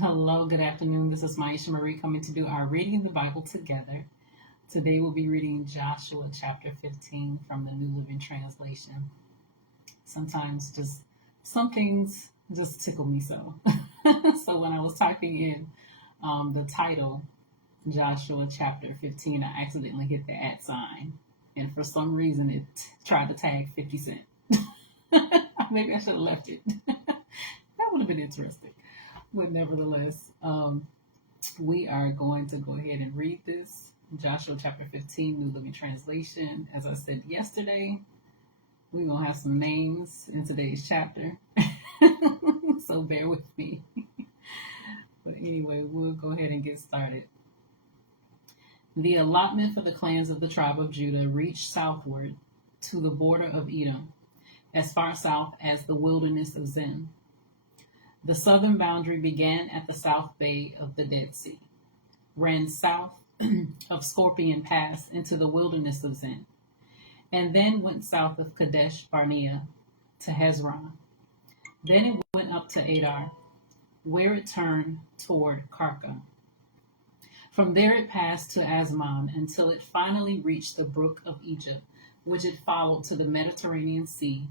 Hello, good afternoon. This is Myesha Marie coming to do our reading the Bible together. Today we'll be reading Joshua chapter 15 from the New Living Translation. Sometimes just some things just tickle me so. So when I was typing in the title, Joshua chapter 15, I accidentally hit the @ sign. And for some reason it tried to tag 50 Cent. Maybe I should have left it. That would have been interesting. But nevertheless, we are going to go ahead and read this. Joshua chapter 15, New Living Translation. As I said yesterday, we're going to have some names in today's chapter. So bear with me. But anyway, we'll go ahead and get started. The allotment for the clans of the tribe of Judah reached southward to the border of Edom, as far south as the wilderness of Zin. The southern boundary began at the south bay of the Dead Sea, ran south of Scorpion Pass into the wilderness of Zin, and then went south of Kadesh Barnea to Hezron. Then it went up to Adar, where it turned toward Karka. From there it passed to Asmon until it finally reached the brook of Egypt, which it followed to the Mediterranean Sea.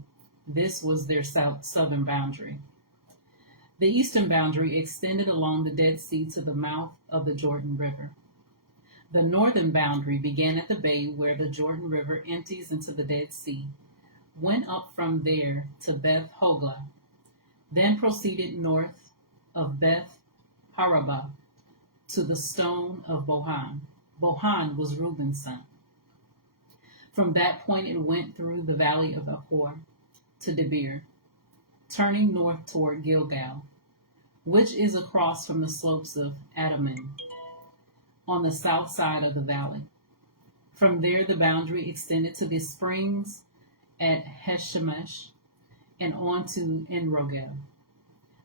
This was their southern boundary. The eastern boundary extended along the Dead Sea to the mouth of the Jordan River. The northern boundary began at the bay where the Jordan River empties into the Dead Sea, went up from there to Beth Hogla, then proceeded north of Beth Harabah to the stone of Bohan. Bohan was Reuben's son. From that point it went through the valley of Achor to Debir, turning north toward Gilgal, which is across from the slopes of Adamim, on the south side of the valley. From there the boundary extended to the springs at Heshmesh and on to Enrogel.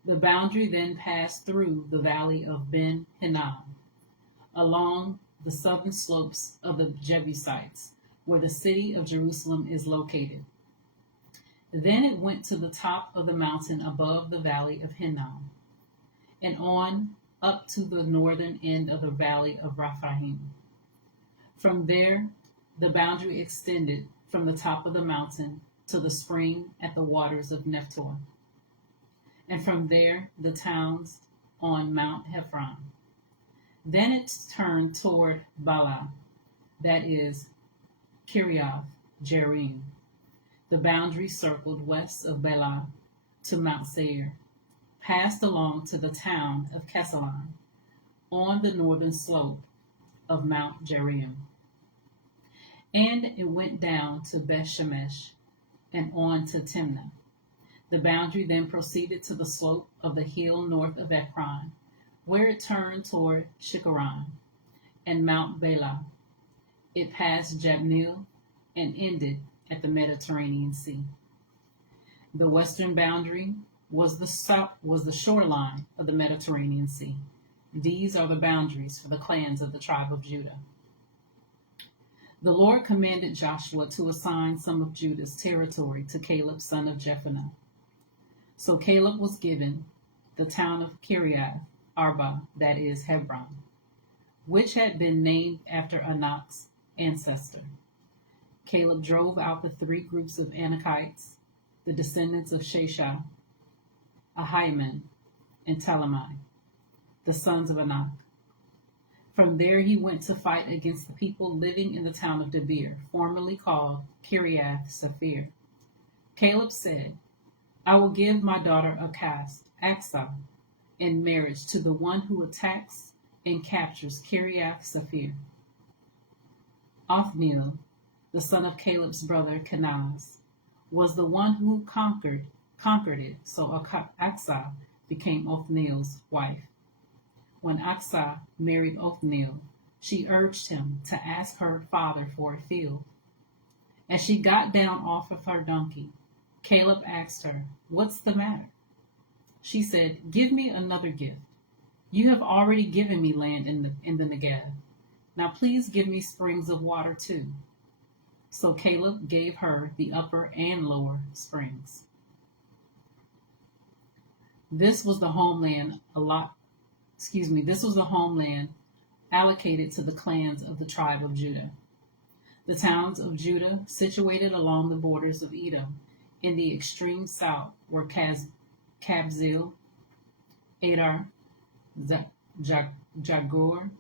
The boundary then passed through the valley of Ben Hinnom, along the southern slopes of the Jebusites, where the city of Jerusalem is located. Then it went to the top of the mountain above the valley of Hinnom, and on up to the northern end of the valley of Rephaim. From there, the boundary extended from the top of the mountain to the spring at the waters of Nephtor, and from there the towns on Mount Hephron. Then it turned toward Bala, that is Kiriath Jearim. The boundary circled west of Bela to Mount Seir, passed along to the town of Kesalon on the northern slope of Mount Jearim. And it went down to Beth-Shemesh and on to Timnah. The boundary then proceeded to the slope of the hill north of Ekron, where it turned toward Shikharon and Mount Bela. It passed Jabneel and ended at the Mediterranean Sea. The western boundary was the shoreline of the Mediterranean Sea. These are the boundaries for the clans of the tribe of Judah. The Lord commanded Joshua to assign some of Judah's territory to Caleb, son of Jephunneh. So Caleb was given the town of Kiriath Arba, that is Hebron, which had been named after Anak's ancestor. Caleb drove out the three groups of Anakites, the descendants of Sheshai, Ahiman, and Talmai, the sons of Anak. From there he went to fight against the people living in the town of Debir, formerly called Kiriath Sephir. Caleb said, I will give my daughter Aksa, in marriage to the one who attacks and captures Kiriath Sephir. Othniel, the son of Caleb's brother Kenaz, was the one who conquered it, so Aksa became Othniel's wife. When Aksa married Othniel, she urged him to ask her father for a field. As she got down off of her donkey, Caleb asked her, What's the matter? She said, Give me another gift. You have already given me land in the Negev. Now please give me springs of water too. So Caleb gave her the upper and lower springs. This was the homeland This was the homeland allocated to the clans of the tribe of Judah. The towns of Judah situated along the borders of Edom in the extreme south were Kabzeel, Adar, Jagur,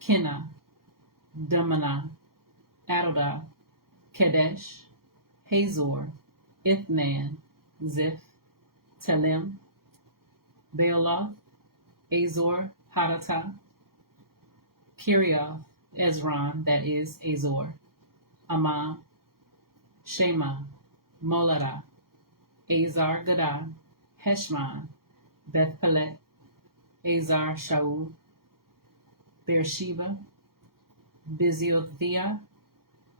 Kina, Dumana, Adodah, Kadesh, Hazor, Ithnan, Ziph, Telem, Baaloth, Azor, Hadatah, Kirioth, Ezron, that is Azor, Amam, Shema, Molada, Azar Gadah, Heshman, Beth Pelet, Azar Shaul, Beersheba, Biziothia,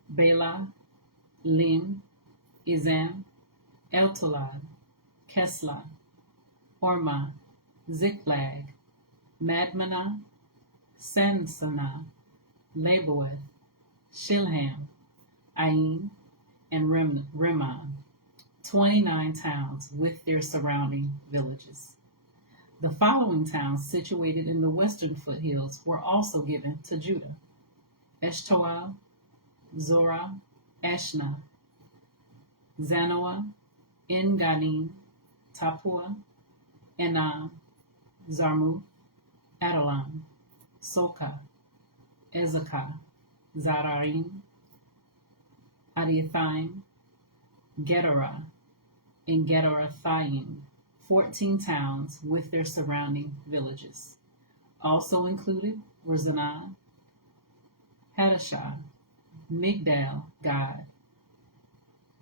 Bela, Lim, Izam, Eltolad, Kesla, Orma, Ziklag, Madmanah, Sansana, Laboeth, Shilham, Ain, and Rimmon, 29 towns with their surrounding villages. The following towns situated in the western foothills were also given to Judah: Eshtaol, Zorah, Ashna, Zanoah, En-Ganim, Tapua, Enam, Zarmuth, Adolam, Soka, Ezekah, Zaraim, Adiathaim, Gedorah, and Gedorathaim, 14 towns with their surrounding villages. Also included were Zanah, Hadashah, Migdal, Gad,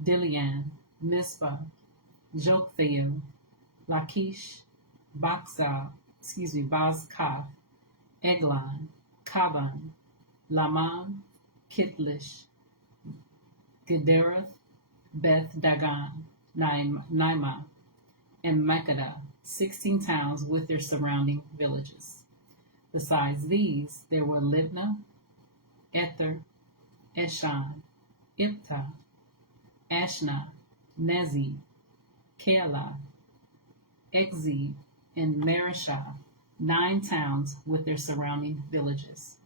Dilian, Mizpah, Joktheel, Lachish, Bazkath, Eglon, Kaban, Laman, Kitlish, Gederath, Beth Dagon, Naimah, and Makkedah, 16 towns with their surrounding villages. Besides these, there were Libnah, Ether, Eshan, Iptah, Ashna, Nezib, Keilah, Ekzib, and Mareshah, 9 towns with their surrounding villages.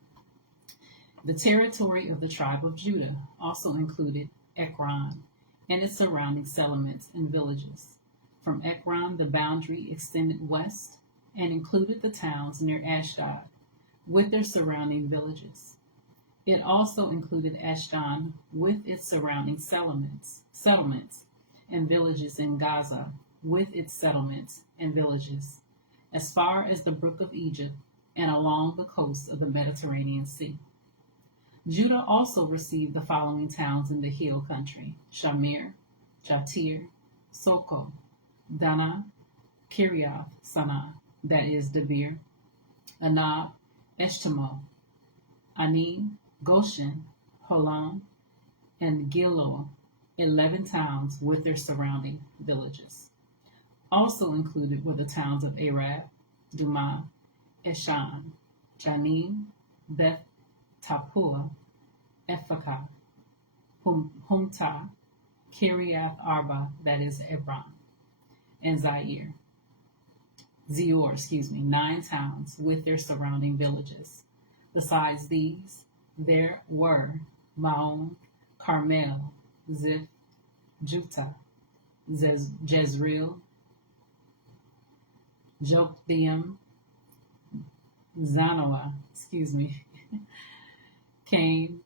The territory of the tribe of Judah also included Ekron and its surrounding settlements and villages. From Ekron, the boundary extended west and included the towns near Ashdod with their surrounding villages. It also included Ashdod with its surrounding settlements and villages in Gaza with its settlements and villages, as far as the brook of Egypt and along the coast of the Mediterranean Sea. Judah also received the following towns in the hill country: Shamir, Jatir, Soko, Dana, Kiriath Sanah, that is Debir, Anab, Eshtemoh, Anim, Goshen, Holam, and Gilo, 11 towns with their surrounding villages. Also included were the towns of Arab, Dumah, Eshan, Janim, Beth Tapua, Ephakah, Humtah, Kiriath Arba, that is Hebron, and Zor, 9 towns with their surrounding villages. Besides these, there were Maon, Carmel, Ziph, Juttah, Jezreel, Joktheam, Zanoah, Cain,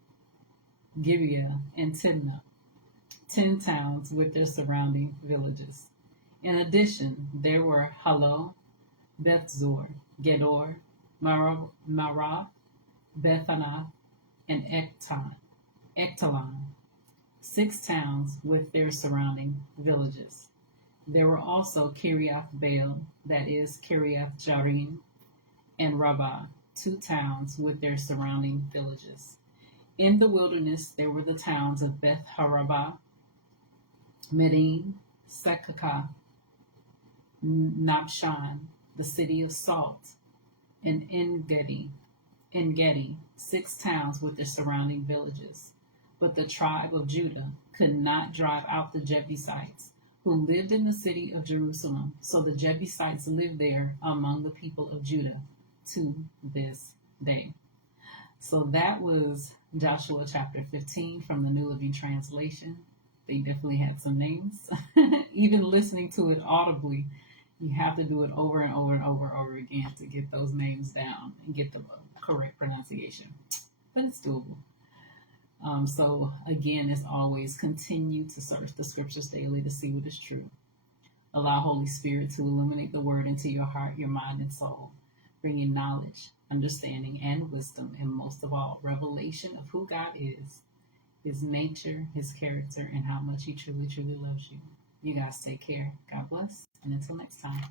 Gibeah, and Timnah, 10 towns with their surrounding villages. In addition, there were Halo, Bethzor, Gedor, Marath, Bethanath, and Ektalon, 6 towns with their surrounding villages. There were also Kiriath Baal, that is Kiriath Jearim, and Rabbah, 2 towns with their surrounding villages. In the wilderness, there were the towns of Beth Harabah, Medin, Sekakah, Nabshan, the city of salt, and En-Gedi, 6 towns with their surrounding villages. But the tribe of Judah could not drive out the Jebusites, who lived in the city of Jerusalem, so the Jebusites lived there among the people of Judah to this day. So that was Joshua chapter 15 from the New Living Translation. They definitely had some names. Even listening to it audibly, you have to do it over and over and over and over again to get those names down and get the correct pronunciation. But it's doable. So again, as always, continue to search the scriptures daily to see what is true. Allow Holy Spirit to illuminate the word into your heart, your mind, and soul, bringing knowledge, understanding, and wisdom, and most of all, revelation of who God is, his nature, his character, and how much he truly, truly loves you. You guys take care. God bless. And until next time.